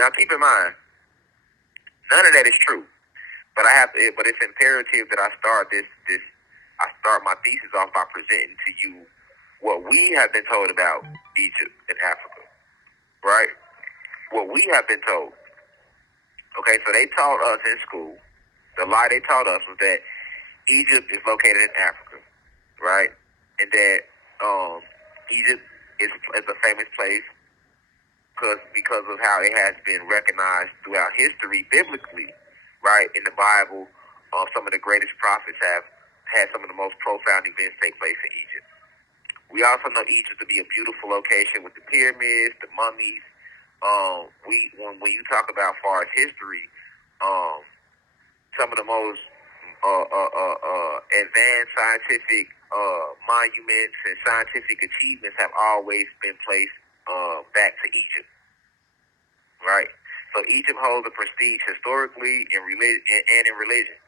Now, keep in mind, none of that is true. But but it's imperative that I start my thesis off by presenting to you what we have been told about Egypt and Africa, right? What we have been told. Okay, so they taught us in school, the lie they taught us was that Egypt is located in Africa, right? And that Egypt is a famous place because of how it has been recognized throughout history biblically, right? In the Bible, some of the greatest prophets have had some of the most profound events take place in Egypt. We also know Egypt to be a beautiful location with the pyramids, the mummies. When you talk about far as history, some of the most advanced scientific monuments and scientific achievements have always been placed back to Egypt, right? So Egypt holds a prestige historically and in religion,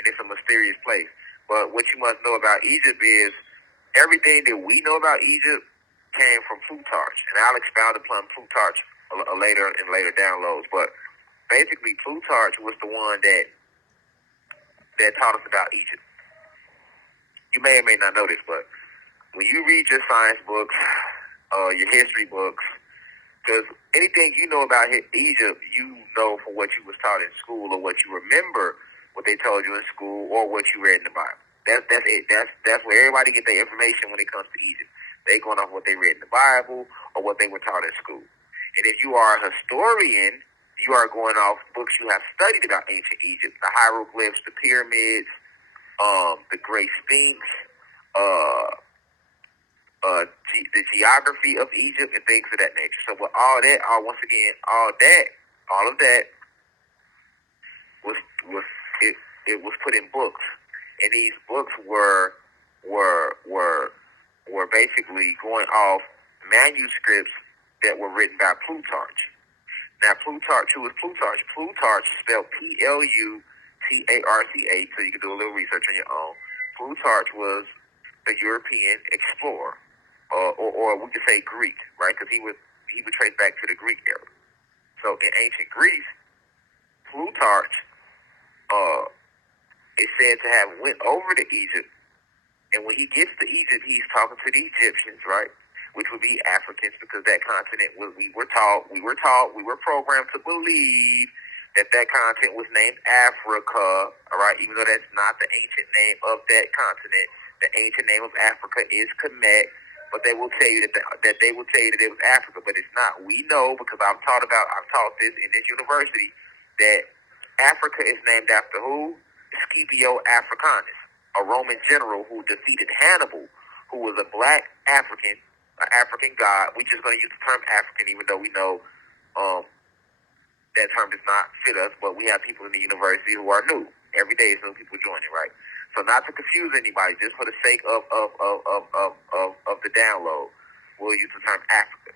and it's a mysterious place. But what you must know about Egypt is everything that we know about Egypt came from Plutarch, and I'll expound upon Plutarch later in later downloads. But basically, Plutarch was the one that taught us about Egypt. You may or may not know this, but when you read your science books, your history books, because anything you know about Egypt, you know from what you was taught in school or what you remember what they told you in school or what you read in the Bible. That's it. That's where everybody get their information when it comes to Egypt. They going off what they read in the Bible or what they were taught in school. And if you are a historian, you are going off books you have studied about ancient Egypt, the hieroglyphs, the pyramids, the Great Sphinx, the geography of Egypt and things of that nature. So with all of that was put in books, and these books were basically going off manuscripts that were written by Plutarch. Now, Plutarch, who was Plutarch? Plutarch, spelled Plutarch, so you can do a little research on your own. Plutarch was a European explorer, or we could say Greek, right? Because he would trace back to the Greek era. So in ancient Greece, Plutarch is said to have went over to Egypt, and when he gets to Egypt, he's talking to the Egyptians, right? Which would be Africans, because that continent we were programmed to believe that continent was named Africa, all right? Even though that's not the ancient name of that continent, the ancient name of Africa is Kemet, but they will tell you that it was Africa, but it's not. We know, because I've taught this in this university, that Africa is named after who? Scipio Africanus, a Roman general who defeated Hannibal, who was a black African, an African god. We're just going to use the term African, even though we know that term does not fit us, but we have people in the university who are new. Every day is new people joining, right? So not to confuse anybody, just for the sake of the download, we'll use the term Africa.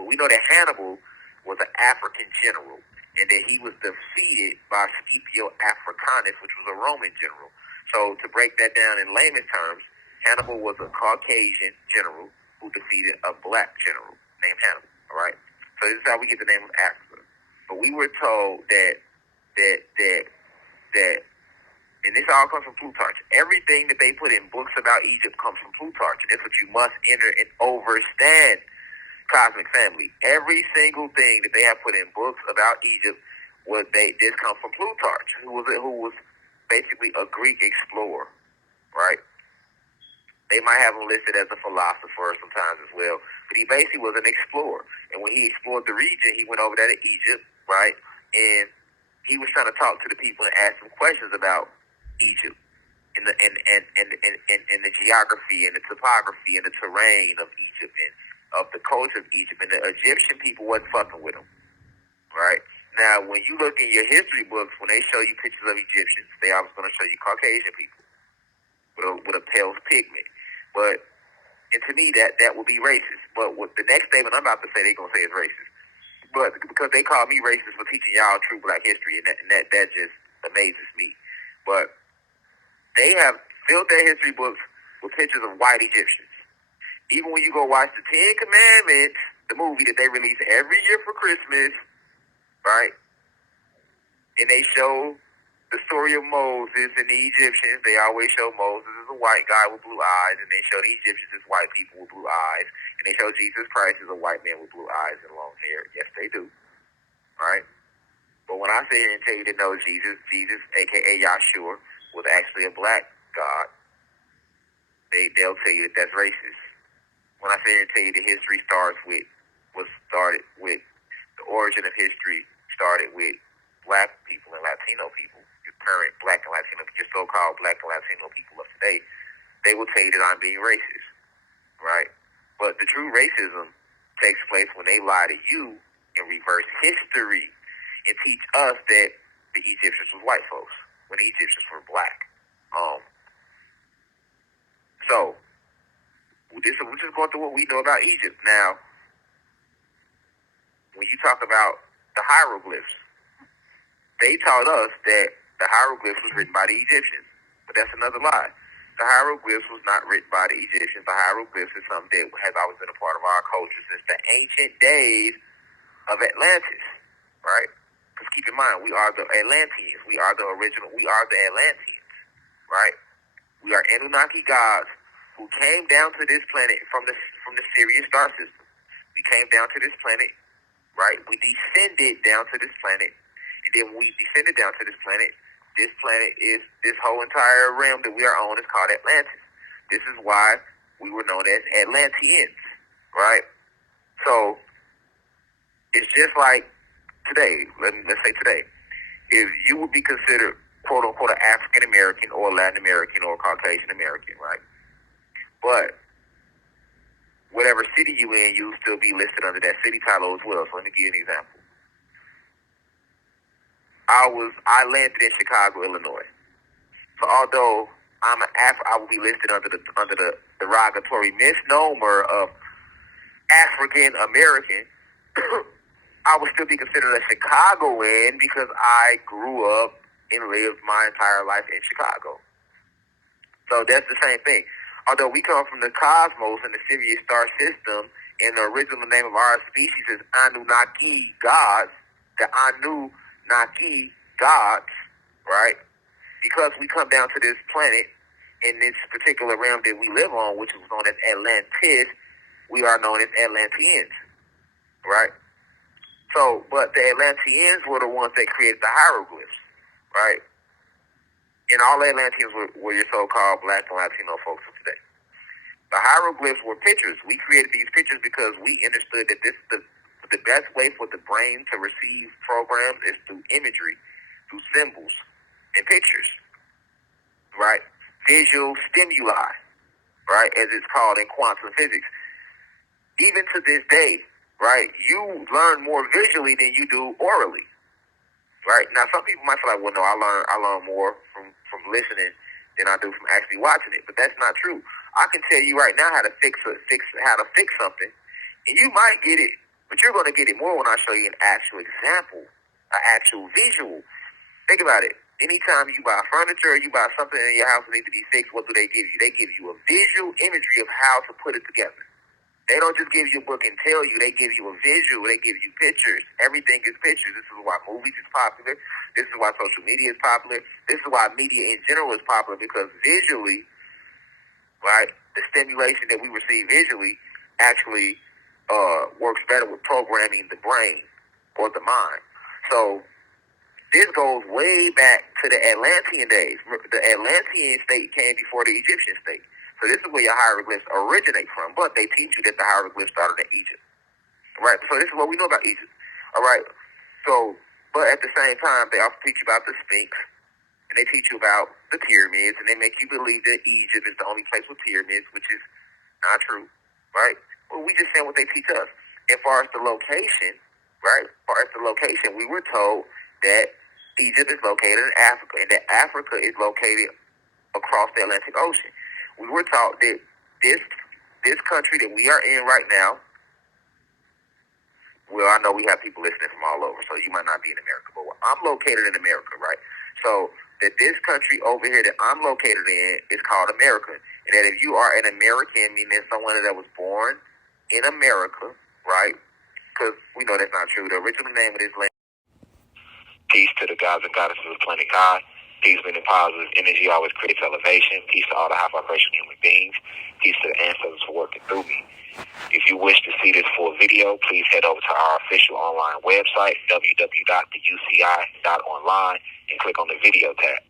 But we know that Hannibal was an African general, and that he was defeated by Scipio Africanus, which was a Roman general. So to break that down in layman's terms, Hannibal was a Caucasian general who defeated a black general named Hannibal, all right? So this is how we get the name of Africa. But we were told that and this all comes from Plutarch. Everything that they put in books about Egypt comes from Plutarch, and that's what you must enter and overstand, Cosmic Family. Every single thing that they have put in books about Egypt, this comes from Plutarch, who was basically a Greek explorer, right? They might have him listed as a philosopher sometimes as well, but he basically was an explorer. And when he explored the region, he went over there to Egypt, right? And he was trying to talk to the people and ask them questions about Egypt and the geography and the topography and the terrain of Egypt and of the culture of Egypt. And the Egyptian people wasn't fucking with him, right? Now, when you look in your history books, when they show you pictures of Egyptians, they always going to show you Caucasian people with a pale pigment. But, and to me, that would be racist. But what the next statement I'm about to say, they're going to say is racist. But because they call me racist for teaching y'all true black history, and that just amazes me. But they have filled their history books with pictures of white Egyptians. Even when you go watch the Ten Commandments, the movie that they release every year for Christmas, right? And they show the story of Moses and the Egyptians. They always show Moses as a white guy with blue eyes, and they show the Egyptians as white people with blue eyes, and they show Jesus Christ as a white man with blue eyes and long hair. Yes, they do, right? But when I sit here and tell you to know Jesus, A.K.A. Yahshua, was actually a black God, they'll tell you that that's racist. When I sit here and tell you the history started with the origin of history started with black people and Latino people, your current black and Latino, your so-called black and Latino people of today, they will tell you that I'm being racist, right? But the true racism takes place when they lie to you and reverse history and teach us that the Egyptians were white folks when the Egyptians were black. So we're just going through what we know about Egypt. Now, when you talk about the hieroglyphs, they taught us that the hieroglyphs was written by the Egyptians, but that's another lie. The hieroglyphs was not written by the Egyptians. The hieroglyphs is something that has always been a part of our culture since the ancient days of Atlantis, right? Because keep in mind, we are the Atlanteans. We are the Atlanteans, right? We are Anunnaki gods who came down to this planet from the Sirius star system. We came down to this planet, right? We descended down to this planet, and then when we descended down to this planet is this whole entire realm that we are on is called Atlantis. This is why we were known as Atlanteans, right? So it's just like today. Let's say today, if you would be considered quote unquote an African American or Latin American or Caucasian American, right? But whatever city you in, you'll still be listed under that city title as well. So let me give you an example. I landed in Chicago, Illinois. So although I will be listed under the derogatory misnomer of African American, I would still be considered a Chicagoan because I grew up and lived my entire life in Chicago. So that's the same thing. Although we come from the cosmos and the Sirius star system, and the original name of our species is Anunnaki gods, the Anunnaki gods, right? Because we come down to this planet in this particular realm that we live on, which is known as Atlantis, we are known as Atlanteans, right? So, but the Atlanteans were the ones that created the hieroglyphs, right? And all Atlanteans were your so-called black and Latino folks of today. The hieroglyphs were pictures. We created these pictures because we understood that the best way for the brain to receive programs is through imagery, through symbols and pictures, right? Visual stimuli, right, as it's called in quantum physics. Even to this day, right, you learn more visually than you do orally, right? Now, some people might feel like, well, no, I learn more from listening than I do from actually watching it, but that's not true. I can tell you right now how to fix something, and you might get it, but you're going to get it more when I show you an actual example, an actual visual. Think about it. Anytime you buy furniture or you buy something in your house that needs to be fixed, what do they give you? They give you a visual imagery of how to put it together. They don't just give you a book and tell you. They give you a visual. They give you pictures. Everything is pictures. This is why movies is popular. This is why social media is popular. This is why media in general is popular, because visually, right, the stimulation that we receive visually actually works better with programming the brain or the mind. So this goes way back to the Atlantean days. The Atlantean state came before the Egyptian state. So this is where your hieroglyphs originate from. But they teach you that the hieroglyphs started in Egypt. Right? So this is what we know about Egypt. All right? So, but at the same time, they also teach you about the Sphinx. And they teach you about the pyramids. And they make you believe that Egypt is the only place with pyramids, which is not true. Right? Well, we just saying what they teach us. As far as the location, right? As far as the location, we were told that Egypt is located in Africa, and that Africa is located across the Atlantic Ocean. We were taught that this country that we are in right now, well, I know we have people listening from all over, so you might not be in America, but I'm located in America, right? So that this country over here that I'm located in is called America, and that if you are an American, meaning someone that was born in America, right? Because we know that's not true. The original name of this land Peace to the gods and goddesses of planet God. Peace, meaning positive energy always creates elevation. Peace to all the high vibration human beings. Peace to the ancestors for working through me. If you wish to see this full video, please head over to our official online website, www.theuci.online, and click on the video tab.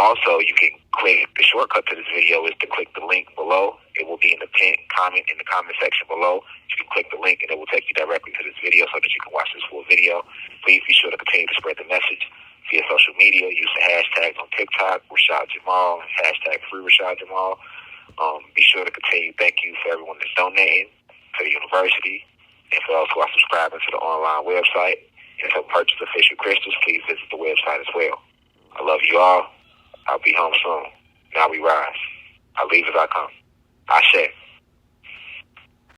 Also, you can click, the shortcut to this video is to click the link below. It will be in the pinned comment in the comment section below. You can click the link and it will take you directly to this video so that you can watch this full video. Please be sure to continue to spread the message via social media. Use the hashtags on TikTok, Rashad Jamal, hashtag free Rashad Jamal. Be sure to continue. Thank you for everyone that's donating to the university and for those who are subscribing to the online website. And to purchase official crystals, please visit the website as well. I love you all. I'll be home soon. Now we rise. I leave as I come. Ashe.